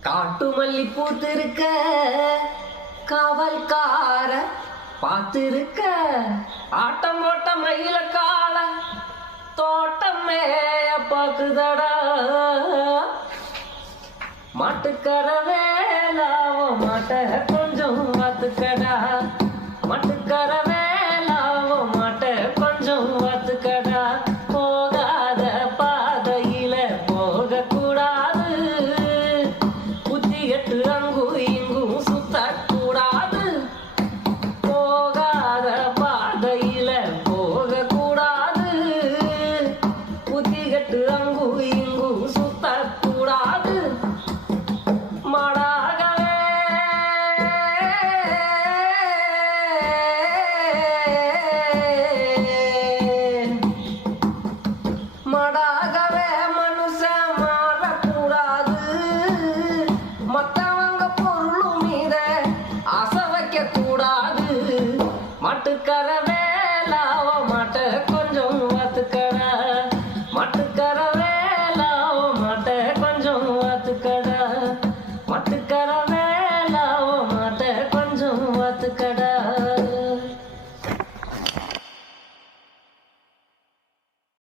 காட்டு மல்லி பூத்திருக்க காவல்கார பார்த்திருக்க ஆட்டம் போட்ட மயில கால தோட்டமே பாக்குதடா மாட்டுக்கர வேலாவோ மாட்ட கொஞ்சம் வாத்துக்கடா மாட்டுக்கர வேலாவோ மாட்ட கொஞ்சம் வாத்துக்கடா போகாத பாதையில போக கூடாது புத்தி கட்டு அங்கும் இங்கும் சுத்தக்கூடாது போகாத பாதையில போக கூடாது புத்தி கட்டு அங்கும் இங்கும் சுத்தக்கூடாது மாடாகவே மாடாகவே மனுஷன் மாறக்கூடாது மத்தவங்க பொருளும் மீத ஆசை வைக்க கூடாது மாட்டுக்கர